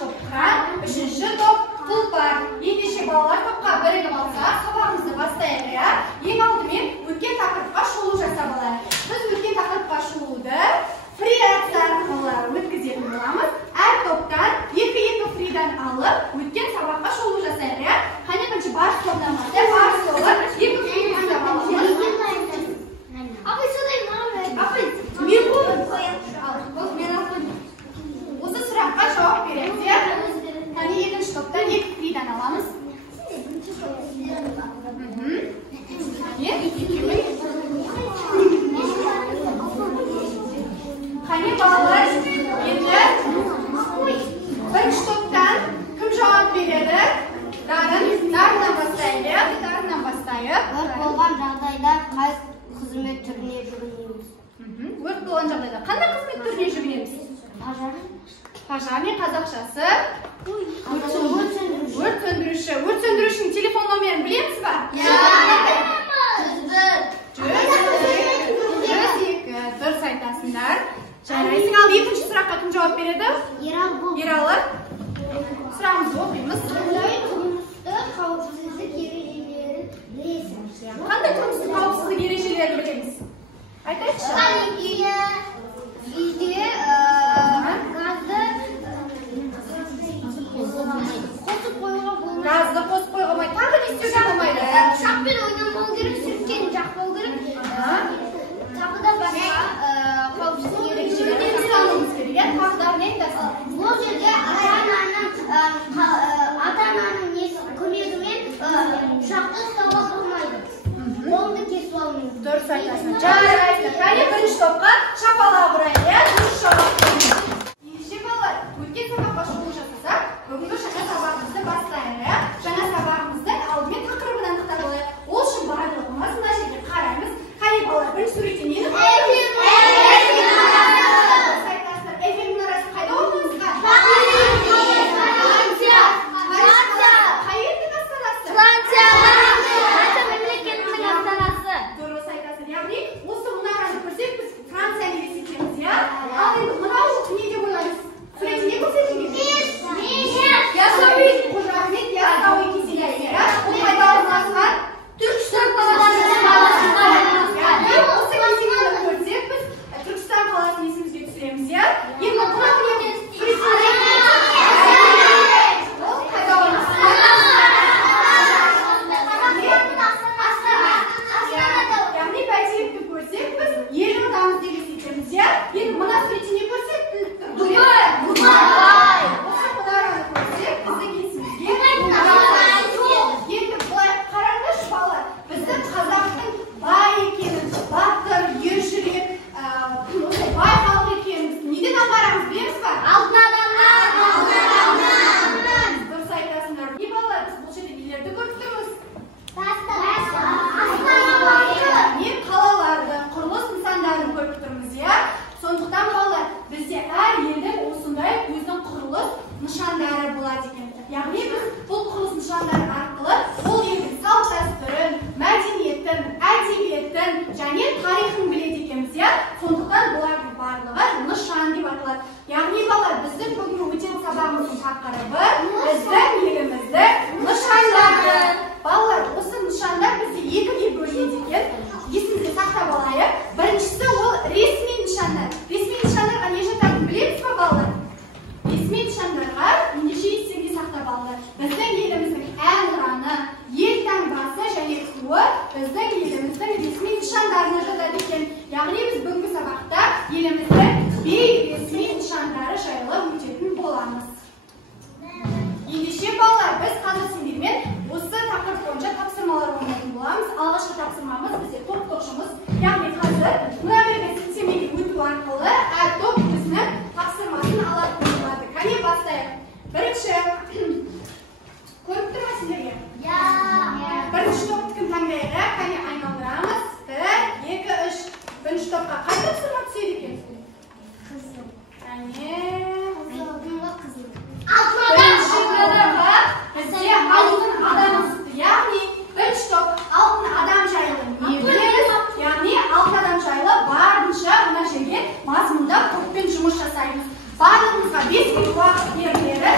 topqa, 3-chi top tulpar. Ендеше балалар topqa birigib olsak, sabaqimizni boshladik ya. Eng oldimen o'tgan taqriqqa sholu jasab olaylik. Biz o'tgan taqriqqa sholuda free reaksiya orqali o'tkazib bo'lamiz. Har topdan 2 freedan olib, o'tgan sabaqqa sholu jasaylik ya. Qani birinchi bar hisoblanmada bar hisobi 2 free hisob olamiz. Apay so'day ma'lum. Apay, men bu o'zi so'roqqa javob beramiz ya. Qani 2-chi topdan 2 freedan olamiz. Qani bolalar, endi birinchi topdan kim javob beradi? Dardan boshlaylik. O'rt bo'lgan joyda qaysi xizmat turiga yuvinamiz? O'rt bo'lgan joyda qanday xizmat turiga yuvinamiz? Пожарный қазақшасы. Өрт сөндіруші. Өрт сөндірушінің телефон номерін білеміз ба? Дұрыс айтасыңдар. Жарайсың. Ал екінші сұраққа кім жауап береді? Ералы. Сұрағымызды оқимыз. Қауіпсіздік ережелерін білесіз. Қандай тұрмыстық қауіпсіздік ережелерін білеміз? Айтайықшы. Үйде газды қосып қойға болмайды. Тағы не істеуге болмайды? Шақпен ойнамау керек, сүрткен жақпау керек. Тағы да басқа қауіпсіздік ережелерін сақтауымыз керек. Тағдарын бұл жерде ата-ананың көмегімен ұшақты ұстауға болмайды. Қолды кесіп алыңыз. Дұрыс айтасың. Жарайсың. Қане бірінші топқа шапалақ ұрайық, иә? Дұрыс жауап. Ендеше балалар, өткен сабаққа шолу жасасақ, бүгінгі жаңа сабағымызды бастайық. Жаңа сабағымыздың алдымен тақырыбын анықтап алайық. Ол үшін барлығымыз мына жерге қараймыз. Қане балалар, бірінші суретте нені қараймыз? Эйфель мұнарасы қайда орналасқан? Қай елдің астанасы? Дұрыс айтасың. Яғни осы мұнараны көрсек, біз Францияны елестетеміз, иә? Ал енді мынау не деп ойлаймыз? Суретте не көрсетілген? Яссауи Қожа Ахмет Яссауи кесенесі. Ол қайда орналасқан? Түркістан қаласында. Яғни осы кесенені көрсек, біз Түркістан қаласын есімізге түсіреміз, иә? Енді мынау не? Ол қайда орналасқан? Яғни бәйтеректі көрсек, біз елордамызды елестетеміз, иә? Енді мына суретте не көрсек? Дубай. Осы мұнараны көрсек, біздің есімізге енді былай қараңдаршы балалар, біздің қазақтың бай екенін, батыр, ержүрек, бай халық екеніміз неден аңғарамыз, білеміз ба? Алтын адамнан. Дұрыс айтасыңдар. Не балалар, біз бұл жерде нелерді көріп тұрмыз? Не қалаларды, құрылыс нысандарын көріп тұрмыз, иә? Сондықтан балалар, бізде әр елдің осындай өзінің құрылыс нышандары болады екен. Яғни біз бұл құрылыс нышандары арқылы ол елдің салт-дәстүрін, мәдениетін, әдебиетін және тарихын біледі екенбіз, иә? Сондықтан бұлардың барлығы нышан деп аталады. Яғни балалар, біздің бүгінгі өткен сабағымыздың тақырыбы біздің еліміздің нышандары. Балалар, осы нышандар бізде екіге бөлінеді екен. Есімізге сақтап алайық. Біріншісі ол ресми нышандар. Ресми нышандарға не жататынын білеміз ба, балалар? Ресми нышандарға ендеше есімізге сақтап алайық. Біздің еліміздің әнұраны, елтаңбасы және туы біздің еліміздің ресми нышандарына жатады екен. Яғни біз бүгінгі сабақта еліміздің бейресми нышандары жайлы өтетін боламыз. Ендеше балалар, біз қазір сендермен осы тақырып бойынша тапсырмалар орындайтын боламыз. Алғашқы тапсырмамыз бізде топтық жұмыс. Яғни қазір мына берген сілтемеге өту арқылы әр топ өзінің тапсырмасын алатын болады. Қане бастайық. Бірінші көріп тұр ма сендерге? Бірінші топты кім таңдайды? Қане айналдырамыз. 1, 2, 3. Бірінші топқа қай тапсырма түседі екен? Қызыл. Қане? Қызыл. Бізде алтын адам ұсыты, яғни бірінші топ алтын адам жайлы не білеміз? Яғни алтын адам жайлы барынша мына жерге мазмұнда топпен жұмыс жасаймыз. Барлығымызға 5 минут уақыт беріледі.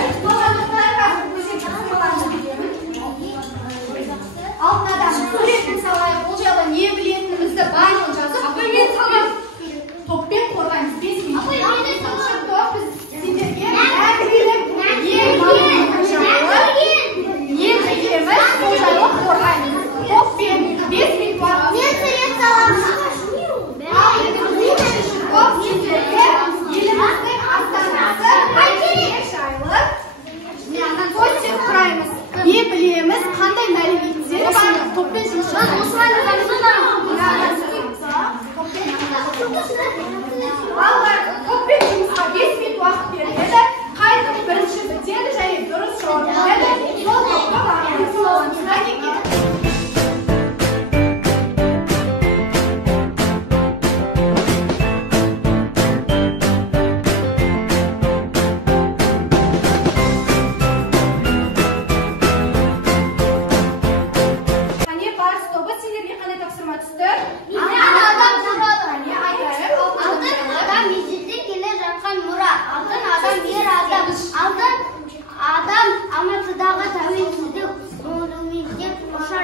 Балалар, көппен жұмысқа 5 минут уақыт беріледі. Қайтып бірінші бітеді және дұрыс жауап береді. Сол топқа барыңыз болғаныңызға екен.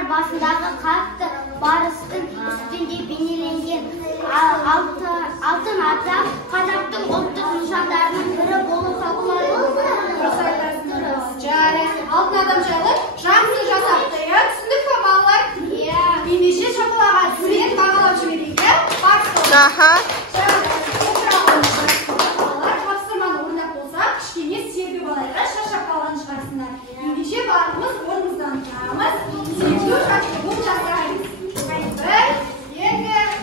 Басындағы қатты барыстың үстінде бейнеленген алтын адам қазақтың ұлттық нышандарының бірі болып табылады. Жарайды. Алтын адам жайлы жақсы жасапты, иә? Түсіндік пе, балалар? Иә. Ендеше шапалаға тізілген бағалап жіберейік, иә? Аха. Балалар тапсырманы орындап болса, кішкене сергі балаларға шашап қалған шығарсыңдар. Ендеше барымыз орнымыздан тұрамыз. Сергу жаттығу жасаймыз. 1, 2, 3,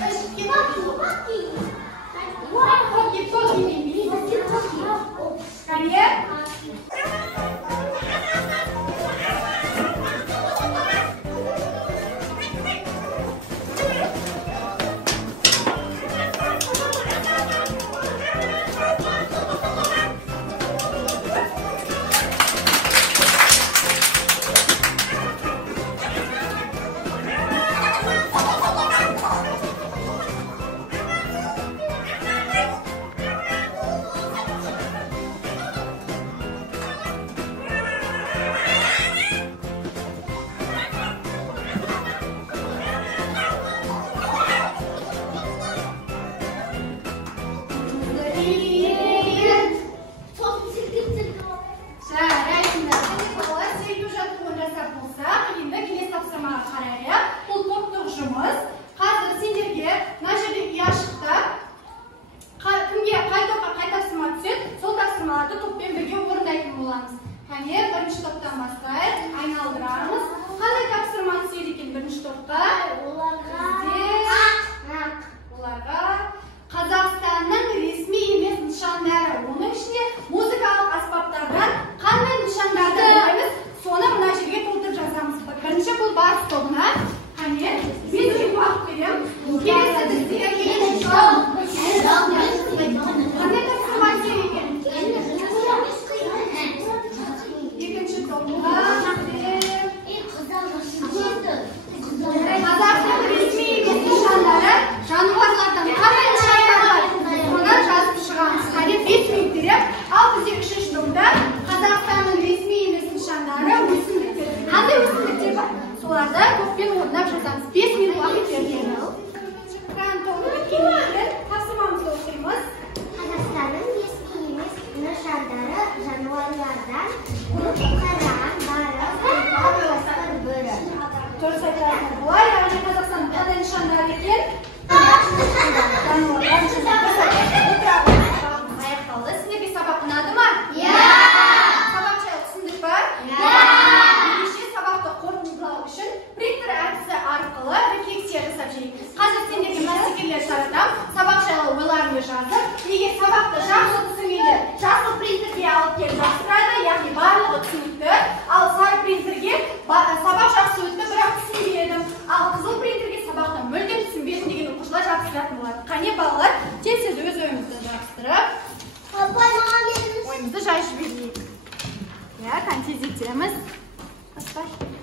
бірінші топтан бастайық, айналдырамыз. Қандай тапсырма түседі екен бірінші топқа? Оларға Қазақстанның ресми емес нышандары. Оның ішінде музыкалық аспаптардан қандай нышандарды білеміз, соны мына жерге толтырып жазамыз. Бірінші бұл барыс тобына. Қане, мен үшін уақыт берем. Келесі тізімге қандай тапсырма түседі екен? Екінші топқа Қазақтың ресми емес нышандары жануарлардан қандай нышандар бар? Содан жазып шығамыз. Қане 5 минут берем. Ал бізде үшінші топта Қазақстанның ресми емес нышандары өсімдіктер. Қандай өсімдіктер бар? Соларды топпен орындап жазамыз. 5 минут уақыт берген. Кран тобы келмеген тапсырмамызды оқимыз. Қазақстанның ресми емес нышандары жануарлардан Дұрыс айтасың. Бұлай, яғни Қазақстанның қандай нышандары екен? Аяқталды. Сіздерге сабақ ұнады ма? Иә! Сабақ жайлы түсіндік пе? Иә! Ендеше сабақты қорытындылау үшін принтер әдісі арқылы рефлексия жасап жүрейік. Қазір сендерге мәселелер таратам. Сабақ жайлы ойларыңды жазып, егер сабақты жақсы түсінбейді, жасыл принтерге алып келіп жапсырады, яғни барлығы түсінікті. Ал сары принтерге сабақ жақсы өтті, бірақ түсінбедім. Ал қызыл принтерге сабақты мүлдем түсінбедім деген оқушылар жапсыратын болады. Қане балалар, тез өз ойымызды жапсырып, ойымызды жай жіберейік. Иә, контез етеміз. Баспай.